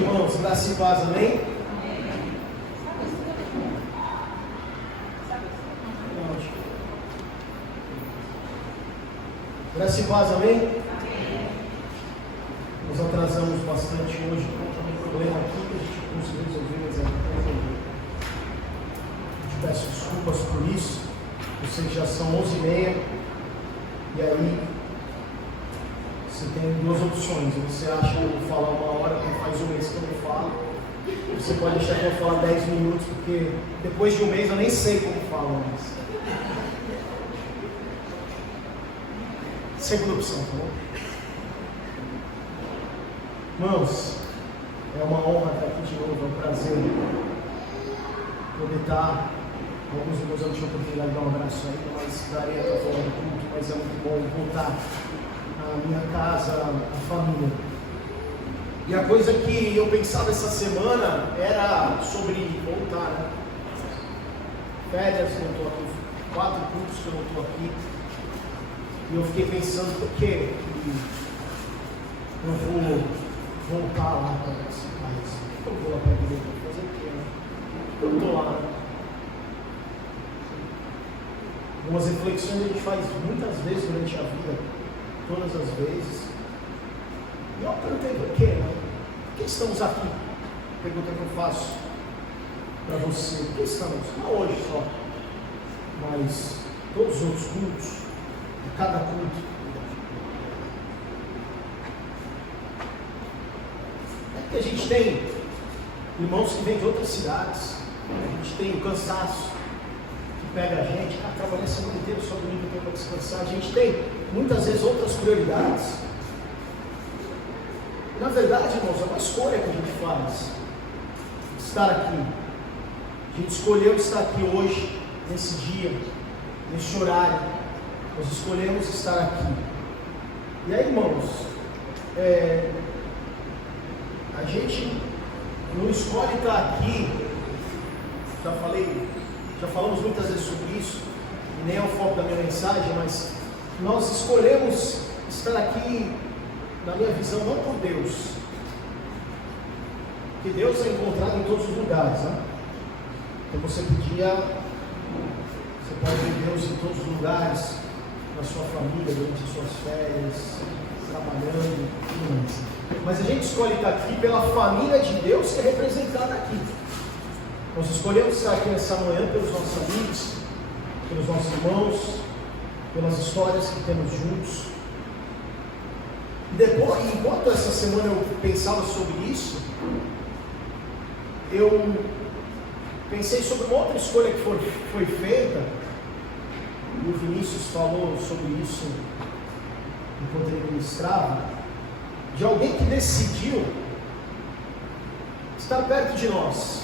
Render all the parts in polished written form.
irmãos, graça e paz, amém? Graça e paz, amém? Nós atrasamos bastante hoje, um problema aqui que a gente conseguiu resolver, mas é eu te peço desculpas por isso. Eu sei que já são 11h30, e aí você tem duas opções. Você acha que eu vou falar 1 hora, porque faz 1 mês que eu não falo. Você pode deixar que eu vou falar 10 minutos, porque depois de 1 mês eu nem sei como falo mais. Segunda opção, tá bom? Irmãos, é uma honra estar aqui de novo, é um prazer poder estar. Alguns irmãos eu não tinham oportunidade de dar um abraço ainda, mas daria para falar do culto, mas é muito bom voltar à minha casa, à família. E a coisa que eu pensava essa semana era sobre voltar, né? Férias, não estou aqui, 4 cultos que eu não estou aqui. E eu fiquei pensando, por que eu vou voltar lá para esse país? Por que eu vou lá para a igreja? Fazer o quê, né? Por que eu estou lá, né? Algumas reflexões a gente faz muitas vezes durante a vida, todas as vezes. E eu perguntei por quê, né? Por que estamos aqui? Pergunta que eu faço para você. Por que estamos? Não hoje só, mas todos os outros cultos, a cada culto. É que a gente tem irmãos que vêm de outras cidades, a gente tem o cansaço que pega a gente, trabalhar a semana inteira, só domingo tem para descansar. A gente tem muitas vezes outras prioridades. Na verdade, irmãos, é uma escolha que a gente faz estar aqui. A gente escolheu estar aqui hoje, nesse dia, nesse horário. Nós escolhemos estar aqui. E aí, irmãos, a gente não escolhe estar aqui. Já falamos muitas vezes sobre isso, e nem é o foco da minha mensagem, mas nós escolhemos estar aqui, na minha visão, não por Deus, porque Deus é encontrado em todos os lugares, né? Então você pode ver Deus em todos os lugares, na sua família, durante as suas férias, trabalhando, tudo mais. Mas a gente escolhe estar aqui pela família de Deus que é representada aqui. Nós escolhemos estar aqui nessa manhã pelos nossos amigos, pelos nossos irmãos, pelas histórias que temos juntos. E depois, enquanto essa semana eu pensava sobre isso, eu pensei sobre uma outra escolha que foi feita, e o Vinícius falou sobre isso enquanto ele ministrava, de alguém que decidiu estar perto de nós.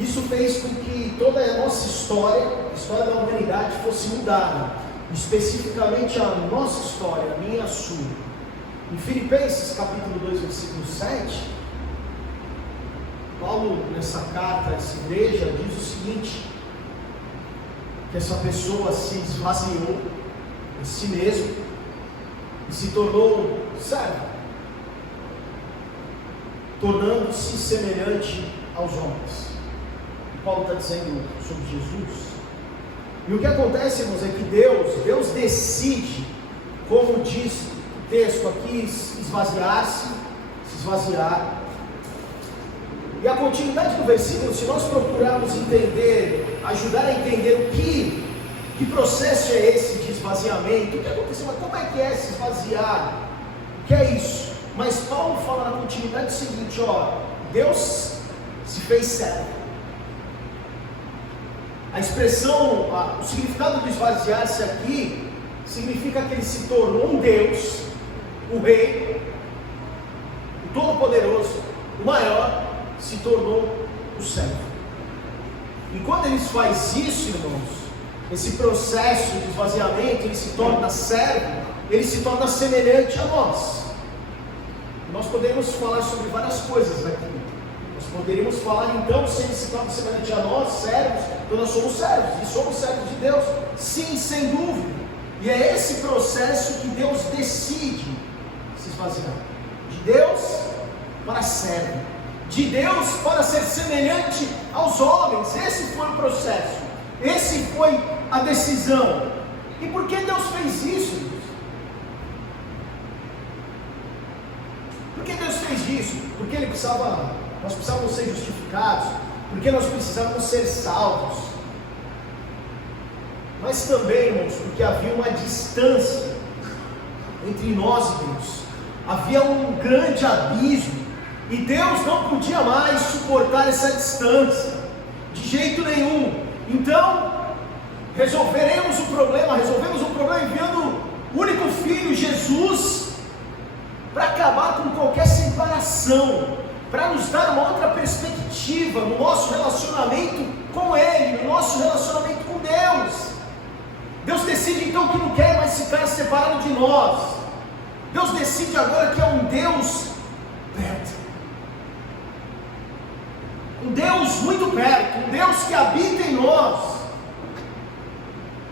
Isso fez com que toda a nossa história, a história da humanidade, fosse mudada. Especificamente a nossa história, a minha e a sua. Em Filipenses capítulo 2, versículo 7, Paulo, nessa carta a essa igreja, diz o seguinte: que essa pessoa se esvaziou de si mesmo e se tornou servo, tornando-se semelhante aos homens. Paulo está dizendo sobre Jesus. E o que acontece, irmãos, é que Deus decide, como diz o texto aqui, se esvaziar. E a continuidade do versículo, se nós procurarmos entender, ajudar a entender que processo é esse de esvaziamento, o que aconteceu, mas como é que é se esvaziar? O que é isso? Mas Paulo fala na continuidade o seguinte: Deus se fez servo. A expressão, o significado do esvaziar-se aqui, significa que ele se tornou um Deus, o Rei, o Todo-Poderoso, o Maior, se tornou o servo. E quando ele faz isso, irmãos, esse processo de esvaziamento, ele se torna servo, ele se torna semelhante a nós. Nós podemos falar sobre várias coisas aqui. Poderíamos falar então, se ele se torna semelhante a nós, servos, então nós somos servos, e somos servos de Deus, sim, sem dúvida. E é esse processo que Deus decide se esvaziar. De Deus para servo, de Deus para ser semelhante aos homens. Esse foi o processo, esse foi a decisão. E por que Deus fez isso? Por que Deus fez isso? Porque nós precisávamos ser justificados, porque nós precisávamos ser salvos, mas também, irmãos, porque havia uma distância entre nós e Deus, havia um grande abismo, e Deus não podia mais suportar essa distância, de jeito nenhum. Então, resolvemos o problema enviando o único Filho, Jesus, para acabar com qualquer separação, para nos dar uma outra perspectiva no nosso relacionamento com Ele, no nosso relacionamento com Deus. Deus decide então que não quer mais ficar separado de nós. Deus decide agora que é um Deus perto, um Deus muito perto, um Deus que habita em nós.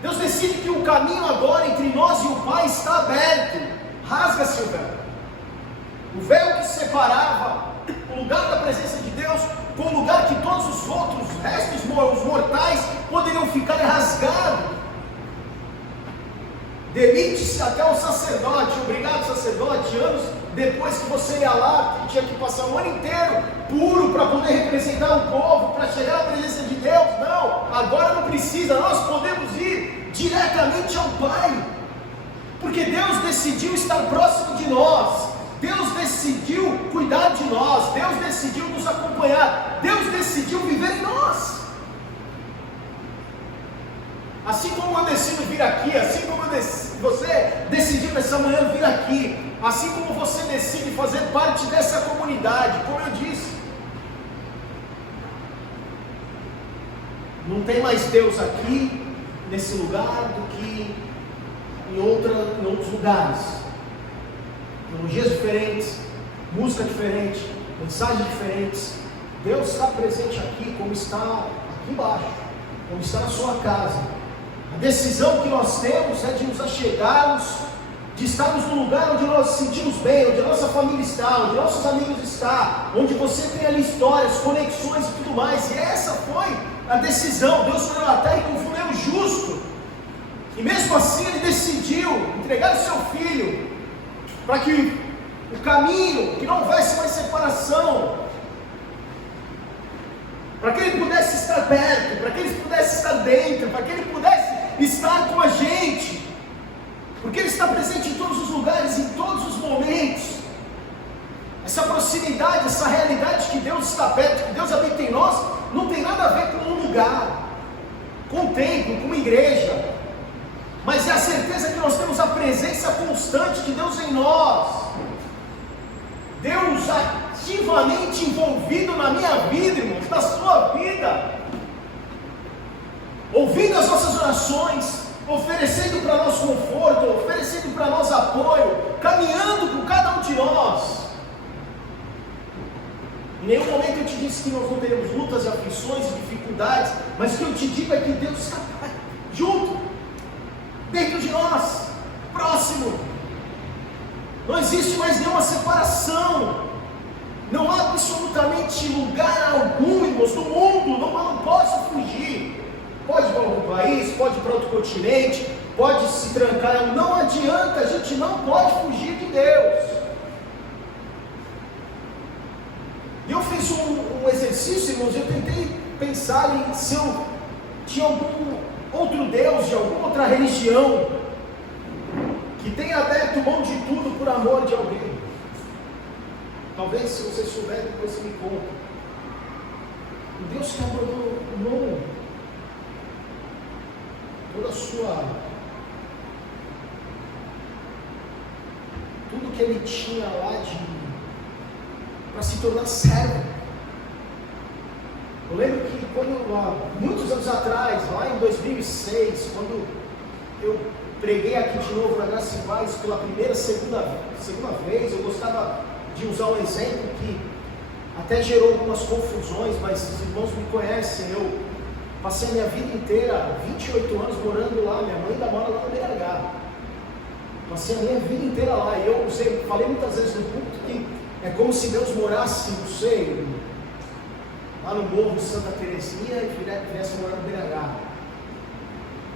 Deus decide que o caminho agora entre nós e o Pai está aberto. Rasga-se o véu. O véu que separava o lugar da presença de Deus com o lugar que todos os outros restos, os mortais, poderiam ficar rasgados. Demite-se até o sacerdote. Obrigado, sacerdote. Anos depois que você ia lá, tinha que passar o ano inteiro puro para poder representar o povo, para chegar à presença de Deus. Não, agora não precisa. Nós podemos ir diretamente ao Pai, porque Deus decidiu estar próximo de nós. Deus decidiu cuidar de nós, Deus decidiu nos acompanhar, Deus decidiu viver em nós. Assim como eu decido vir aqui, assim como você decidiu nessa manhã vir aqui, assim como você decide fazer parte dessa comunidade, como eu disse, não tem mais Deus aqui, nesse lugar, do que em outros lugares. Teologias diferentes, música diferente, mensagens diferentes. Deus está presente aqui, como está aqui embaixo, como está na sua casa. A decisão que nós temos é de nos achegarmos, de estarmos no lugar onde nós nos sentimos bem, onde a nossa família está, onde nossos amigos estão, onde você tem ali histórias, conexões e tudo mais. E essa foi a decisão. Deus olhou na terra e confundiu o justo, e mesmo assim Ele decidiu entregar o seu Filho, para que o caminho, que não houvesse mais separação, para que Ele pudesse estar perto, para que Ele pudesse estar dentro, para que Ele pudesse estar com a gente, porque Ele está presente em todos os lugares, em todos os momentos. Essa proximidade, essa realidade que Deus está perto, que Deus habita em nós, não tem nada a ver com um lugar, com um templo, com uma igreja, mas é a certeza que nós temos a presença constante de Deus em nós. Deus ativamente envolvido na minha vida, irmãos, na sua vida, ouvindo as nossas orações, oferecendo para nós conforto, oferecendo para nós apoio, caminhando com cada um de nós. Em nenhum momento eu te disse que nós não teremos lutas, aflições e dificuldades, mas o que eu te digo é que Deus está junto, dentro de nós, próximo. Não existe mais nenhuma separação, não há absolutamente lugar algum, irmãos, no mundo, não posso fugir. Pode ir para outro país, pode ir para outro continente, pode se trancar, não adianta, a gente não pode fugir de Deus. E eu fiz um exercício, irmãos, eu tentei pensar em se eu tinha algum outro Deus de alguma outra religião que tenha aberto mão de tudo por amor de alguém. Talvez, se você souber, depois você me conta. O Deus que abandonou toda a sua, tudo que ele tinha lá para se tornar servo. Eu lembro que muitos anos atrás, lá em 2006, quando eu preguei aqui de novo na Graça e Paz pela segunda vez, eu gostava de usar um exemplo que até gerou algumas confusões, mas os irmãos me conhecem. Eu passei a minha vida inteira, 28 anos, morando lá. Minha mãe ainda mora lá no BH. Passei a minha vida inteira lá. E eu falei muitas vezes no púlpito que É como se Deus morasse, não sei, lá no morro de Santa Terezinha e viesse morar no BH.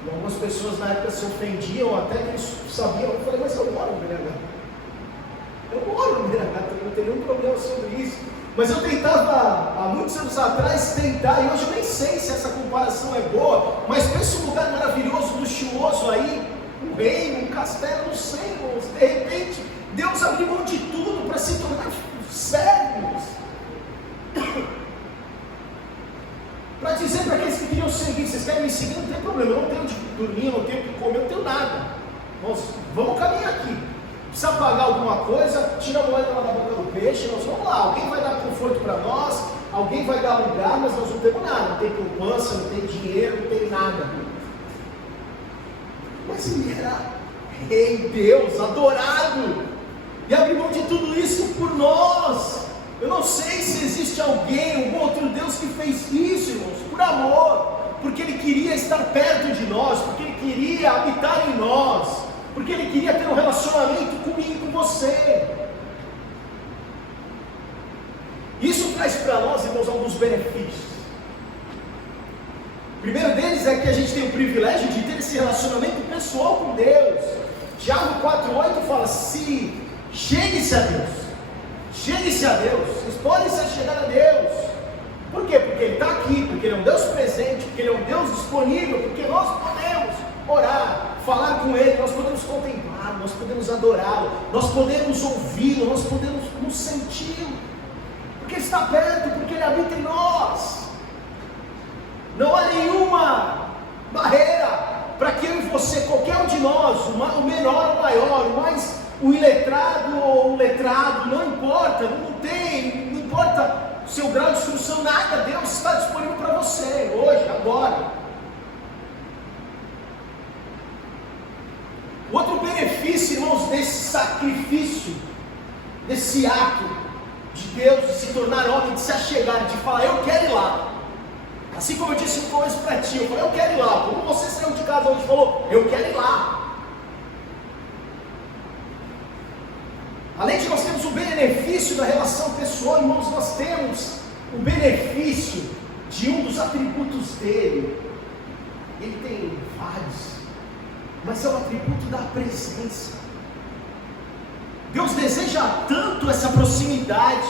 E algumas pessoas na época se ofendiam, até que eles sabiam. Eu falei, mas eu moro no BH. Eu moro no BH, não tem nenhum problema sobre isso. Mas eu tentava, há muitos anos atrás, e hoje eu nem sei se essa comparação é boa, mas pensa um lugar maravilhoso, luxuoso aí, um reino, um castelo, não sei, irmãos. De repente, Deus abriu mão de tudo para se tornar sérios. Para dizer para aqueles que queriam seguir, vocês querem me seguir, não tem problema, eu não tenho onde dormir, eu não tenho o que comer, eu não tenho nada. Nós vamos caminhar aqui. Precisa pagar alguma coisa, tira a moeda lá da boca do peixe, nós vamos lá. Alguém vai dar conforto para nós, alguém vai dar lugar, mas nós não temos nada, não tem poupança, não tem dinheiro, não tem nada. Mas ele era rei, Deus, adorado, e abriu mão de tudo isso por nós. Eu não sei se existe alguém, um outro Deus que fez isso, irmãos, por amor, porque Ele queria estar perto de nós, porque Ele queria habitar em nós, porque Ele queria ter um relacionamento comigo e com você. Isso traz para nós, irmãos, alguns benefícios. O primeiro deles é que a gente tem o privilégio de ter esse relacionamento pessoal com Deus. Tiago 4,8 fala: chegue-se a Deus. Chegue-se a Deus. Vocês podem se chegar a Deus. Por quê? Porque Ele está aqui, porque Ele é um Deus presente, porque Ele é um Deus disponível, porque nós podemos orar, falar com Ele, nós podemos contemplar, nós podemos adorá-lo, nós podemos ouvi-lo, nós podemos nos sentir, porque Ele está perto, porque Ele habita em nós. Não há nenhuma barreira para que eu e você, qualquer um de nós, o menor ou o maior, o iletrado ou o letrado, não importa, não importa o seu grau de instrução, nada, Deus está disponível para você, hoje, agora. Outro benefício, irmãos, desse sacrifício, desse ato de Deus de se tornar homem, de se achegar, de falar, eu quero ir lá. Assim como eu disse no começo para ti, eu falei, eu quero ir lá. Como você saiu de casa hoje e falou, eu quero ir lá. Além de nós termos o benefício da relação pessoal, irmãos, nós temos o benefício de um dos atributos dele. Ele tem vários, mas é o atributo da presença. Deus deseja tanto essa proximidade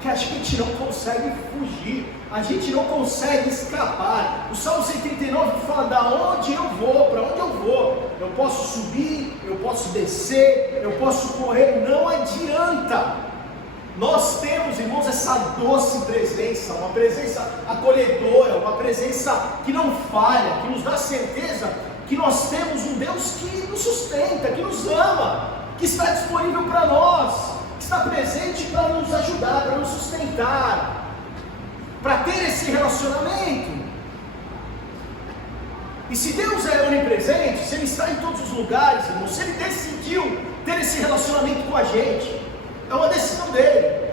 que a gente não consegue fugir, a gente não consegue escapar. O Salmo 139 fala: da onde eu vou, para onde eu vou? Eu posso subir, eu posso descer, eu posso correr, não adianta. Nós temos, irmãos, essa doce presença, uma presença acolhedora, uma presença que não falha, que nos dá certeza que nós temos um Deus que nos sustenta, que nos ama, que está disponível para nós, que está presente para nos ajudar, para nos sustentar, para ter esse relacionamento. E se Deus é onipresente, se Ele está em todos os lugares, irmão, se Ele decidiu ter esse relacionamento com a gente, é uma decisão dele.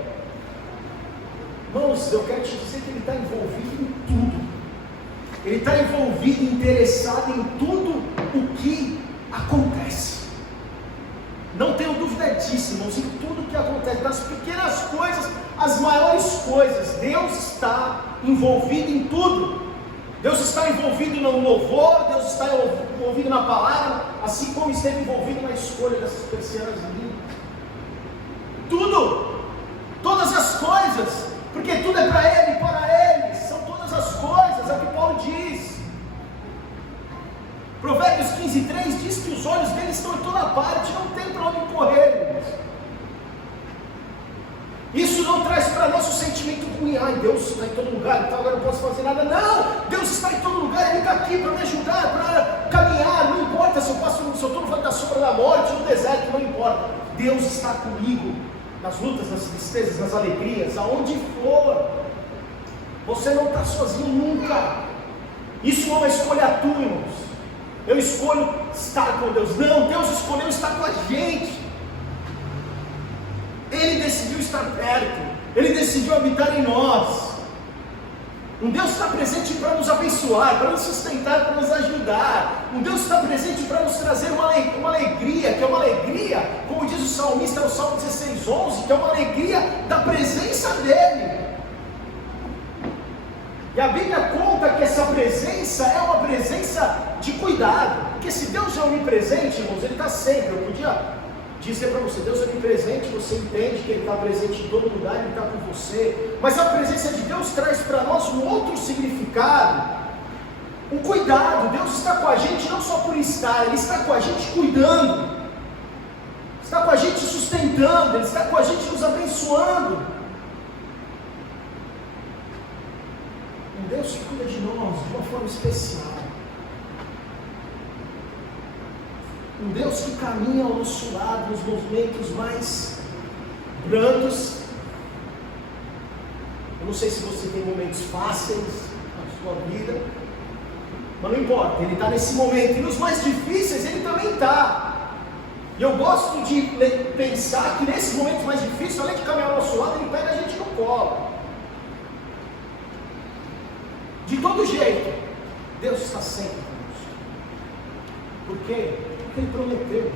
Irmãos, eu quero te dizer que Ele está envolvido em tudo. Ele está envolvido, interessado em tudo o que acontece. Não tenho dúvida disso, irmãos, em tudo que acontece, das pequenas coisas, as maiores coisas, Deus está envolvido em tudo. Deus está envolvido no louvor, Deus está envolvido na palavra, assim como esteve envolvido na escolha dessas persianas lindas. Tudo, todas as coisas, porque tudo é para Ele, para Ele, são todas as coisas, é o que Paulo diz. Provérbios 15:3 diz que os olhos dele estão em toda parte, não tem para onde correr, irmãos. Isso não traz para nós o sentimento ruim, ai, Deus está em todo lugar, então agora eu não posso fazer nada. Não, Deus está em todo lugar, Ele está aqui para me ajudar, para caminhar, não importa se eu estou no vale da sombra da morte, no deserto, não importa. Deus está comigo, nas lutas, nas tristezas, nas alegrias, aonde for. Você não está sozinho nunca. Isso não é uma escolha tua, irmãos. Eu escolho estar com Deus. Não, Deus escolheu estar com a gente. Ele decidiu estar perto. Ele decidiu habitar em nós. Um Deus está presente para nos abençoar, para nos sustentar, para nos ajudar. Um Deus está presente para nos trazer uma alegria, que é uma alegria, como diz o salmista no Salmo 16:11, que é uma alegria da presença dEle. E a Bíblia conta que essa presença é uma presença de cuidado, porque se Deus é onipresente, irmãos, Ele está sempre. Eu podia dizer para você, Deus é onipresente, você entende que Ele está presente em todo lugar, Ele está com você, mas a presença de Deus traz para nós um outro significado, um cuidado. Deus está com a gente não só por estar, Ele está com a gente cuidando, está com a gente sustentando, Ele está com a gente nos abençoando. Um Deus que cuida de nós de uma forma especial. Um Deus que caminha ao nosso lado nos momentos mais brandos. Eu não sei se você tem momentos fáceis na sua vida, mas não importa, Ele está nesse momento. E nos mais difíceis Ele também está. E eu gosto de pensar que nesses momentos mais difíceis, além de caminhar ao nosso lado, Ele pega a gente no colo. De todo jeito, Deus está sempre conosco. Por quê? Porque Ele prometeu.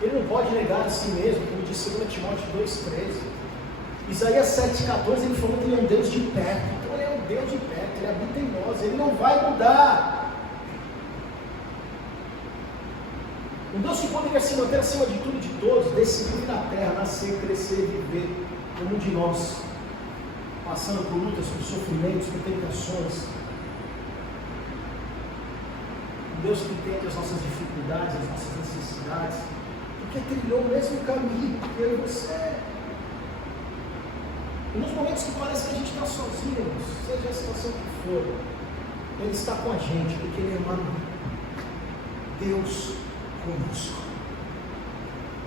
Ele não pode negar a si mesmo, como diz 2 Timóteo 2,13. Isaías 7,14, Ele falou que Ele é um Deus de perto. Então Ele é um Deus de perto, Ele habita em nós, Ele não vai mudar. Um Deus que poderia se manter acima de tudo e de todos, decidiu vir na terra, nascer, crescer, viver como um de nós, passando por lutas, por sofrimentos, por tentações. Um Deus que entende as nossas dificuldades, as nossas necessidades, porque trilhou o mesmo caminho que eu e você. E nos momentos que parece que a gente está sozinho, seja a situação que for, Ele está com a gente, porque Ele é amado. Deus conosco.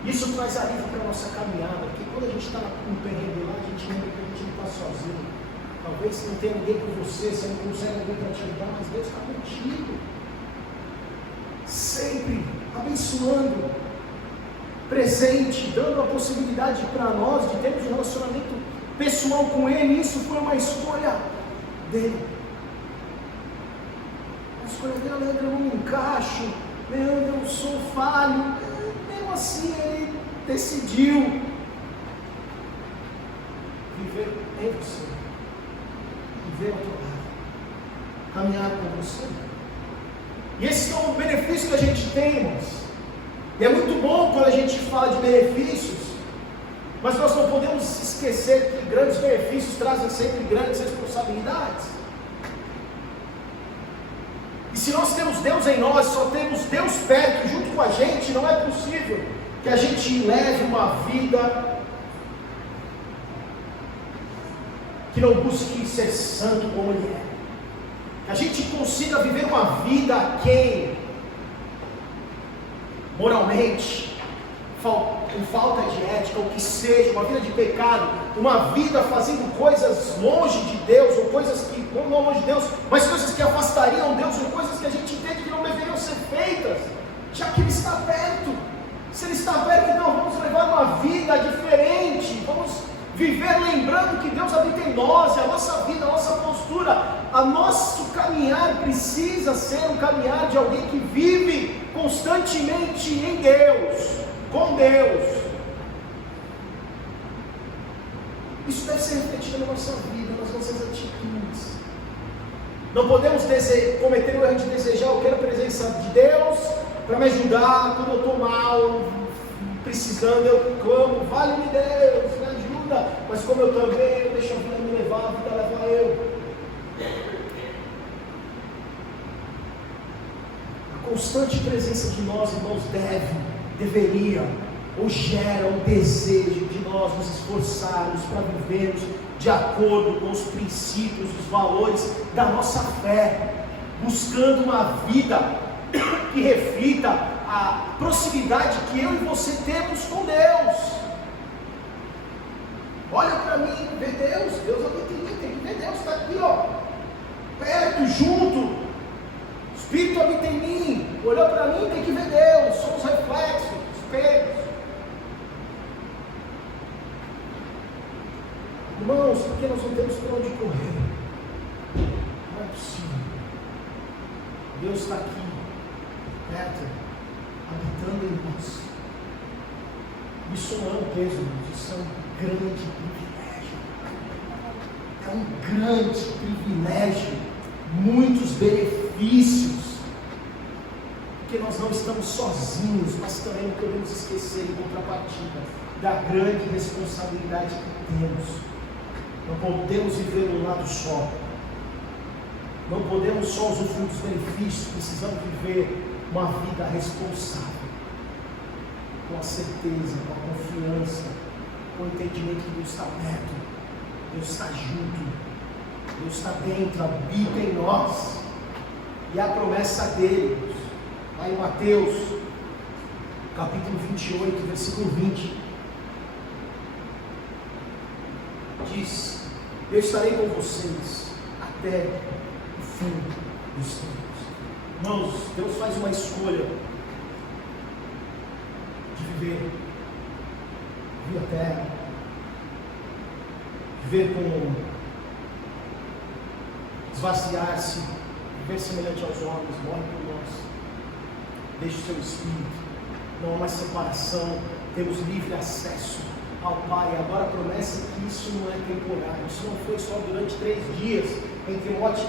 Isso traz alívio para a nossa caminhada, porque quando a gente está no perrengue lá, a gente lembra que a gente não está sozinho. Talvez não tenha ninguém com você, você não consegue alguém para te ajudar, mas Deus está contigo. Sempre abençoando, presente, dando a possibilidade para nós de termos um relacionamento pessoal com Ele. Isso foi uma escolha dele. A escolha dele: Leandro, eu não me encaixo, Leandro, eu sou falho. Mesmo assim, Ele decidiu viver em você, viver ao teu lado, caminhar com você. E esse é o benefício que a gente tem, irmãos. E é muito bom quando a gente fala de benefícios, mas nós não podemos esquecer que grandes benefícios trazem sempre grandes responsabilidades. E se nós temos Deus em nós, só temos Deus perto, junto com a gente, não é possível que a gente leve uma vida que não busque ser santo como Ele é. Que a gente consiga viver uma vida aquém, moralmente, com falta de ética, ou que seja, uma vida de pecado, uma vida fazendo coisas longe de Deus, ou coisas que, não longe de Deus, mas coisas que afastariam Deus, ou coisas que a gente entende que não deveriam ser feitas, já que Ele está perto. Se Ele está perto, então vamos levar uma vida diferente, vamos viver lembrando que Deus habita em nós, e a nossa vida, a nossa postura, o nosso caminhar precisa ser um caminhar de alguém que vive constantemente em Deus, com Deus. Isso deve ser refletido na nossa vida, nas nossas atitudes. Não podemos cometer o erro de desejar: eu quero a presença de Deus para me ajudar quando eu estou mal, precisando, eu clamo, vale-me Deus, me ajuda, mas como eu também, eu deixo a vida me levar, a vida leva eu. A constante presença de nós, irmãos, deveria, ou gera um desejo de nós nos esforçarmos para vivermos de acordo com os princípios, os valores da nossa fé, buscando uma vida que reflita a proximidade que eu e você temos com Deus. Olha para mim, vê Deus, Deus habita em mim, tem que ver Deus, está aqui, ó, perto, junto, o Espírito habita em mim. Olhou para mim, tem que ver Deus, somos reflexos, espelhos. Irmãos, porque nós não temos para onde correr, não é possível. Deus está aqui, perto, habitando em nós. Isso não é um peso, isso é um grande privilégio. É um grande privilégio, muitos benefícios, porque nós não estamos sozinhos, mas também não podemos esquecer, em contrapartida, da grande responsabilidade que temos. Não podemos viver um lado só, não podemos só usufruir dos benefícios, precisamos viver uma vida responsável, com a certeza, com a confiança, com o entendimento que Deus está perto, Deus está junto, Deus está dentro, habita em nós, e a promessa dele, lá em Mateus, capítulo 28, versículo 20, diz: eu estarei com vocês até o fim dos tempos. Irmãos, Deus faz uma escolha de viver a terra, viver com esvaziar-se, viver semelhante aos homens, morre por nós, deixa o seu espírito, não há mais separação, temos livre acesso ao Pai. Agora a promessa é que isso não é temporário, isso não foi só durante 3 dias, entre morte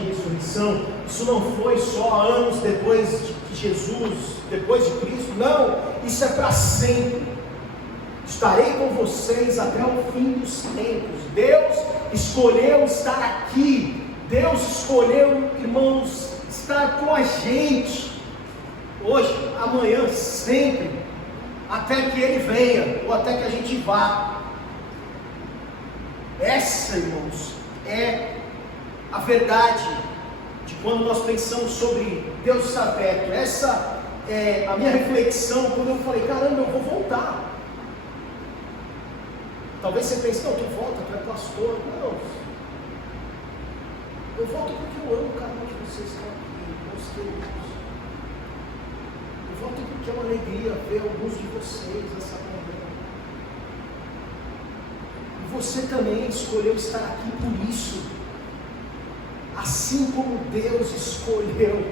e ressurreição, isso não foi só anos depois de Jesus, depois de Cristo, não, isso é para sempre. Estarei com vocês até o fim dos tempos. Deus escolheu estar aqui, Deus escolheu, irmãos, estar com a gente, hoje, amanhã, sempre, até que Ele venha, ou até que a gente vá. Essa, irmãos, é a verdade de quando nós pensamos sobre Deus estar perto. Essa é a minha reflexão quando eu falei: caramba, eu vou voltar. Talvez você pense: não, tu volta, tu é pastor. Não, eu volto porque eu amo cada um de vocês que estão aqui, meus queridos. Eu volto porque é uma alegria ver alguns de vocês essa manhã. E você também escolheu estar aqui por isso. Assim como Deus escolheu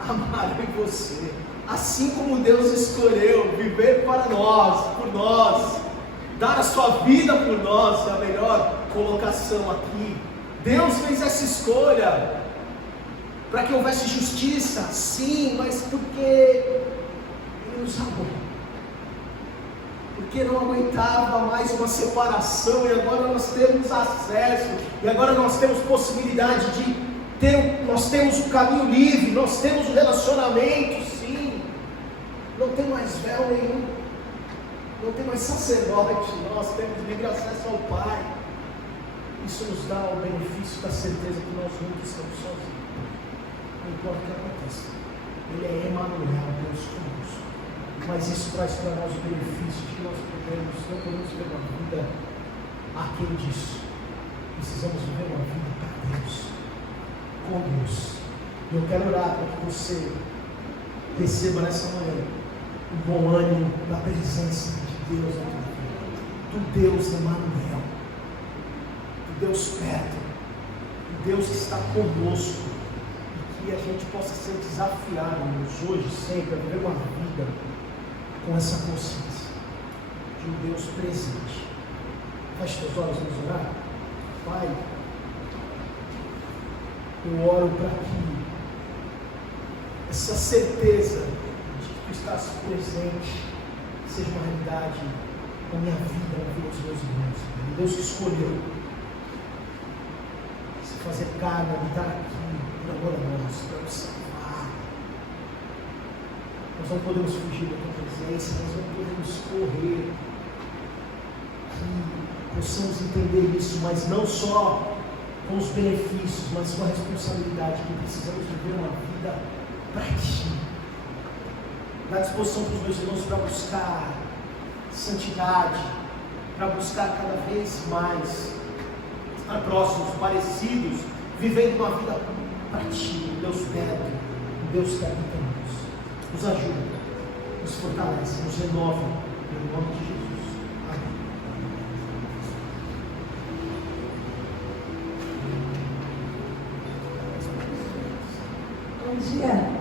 amar em você, assim como Deus escolheu viver para nós, por nós, dar a sua vida por nós, é a melhor colocação aqui. Deus fez essa escolha para que houvesse justiça, sim, mas porque Ele nos amou, porque não aguentava mais uma separação, e agora nós temos acesso, e agora nós temos possibilidade de ter, nós temos o caminho livre, nós temos o relacionamento, sim, não tem mais véu nenhum, não tem mais sacerdote, nós temos livre acesso ao Pai. Isso nos dá o benefício da certeza que nós nunca estamos sozinhos, não importa o que aconteça. Ele é Emanuel, Deus conosco. Mas isso traz para nós o benefício de que nós não podemos viver uma vida aquém disso. Precisamos viver uma vida para Deus, com Deus. E eu quero orar para que você receba nessa manhã o bom ânimo da presença de Deus na tua vida, do Deus Emanuel, do Deus perto, do Deus que está conosco, e que a gente possa ser desafiados hoje, sempre, a viver uma vida com essa consciência de um Deus presente. Feche teus olhos, vamos orar. Pai, eu oro para que essa certeza de que Tu estás presente seja uma realidade na minha vida, na vida dos meus irmãos. Deus que escolheu se fazer carne, habitar aqui, por amor a nós, para nos salvar. Nós não podemos fugir da Tua presença, nós não podemos correr. Que possamos entender isso, mas não só com os benefícios, mas com a responsabilidade que precisamos viver uma vida para Ti. Dá disposição para os meus irmãos para buscar santidade, para buscar cada vez mais estar próximos, parecidos, vivendo uma vida para Ti, Deus perto, Deus que habita em nós. Nos ajuda, nos fortalece, nos renova, em nome de Jesus. Amém. Bom dia.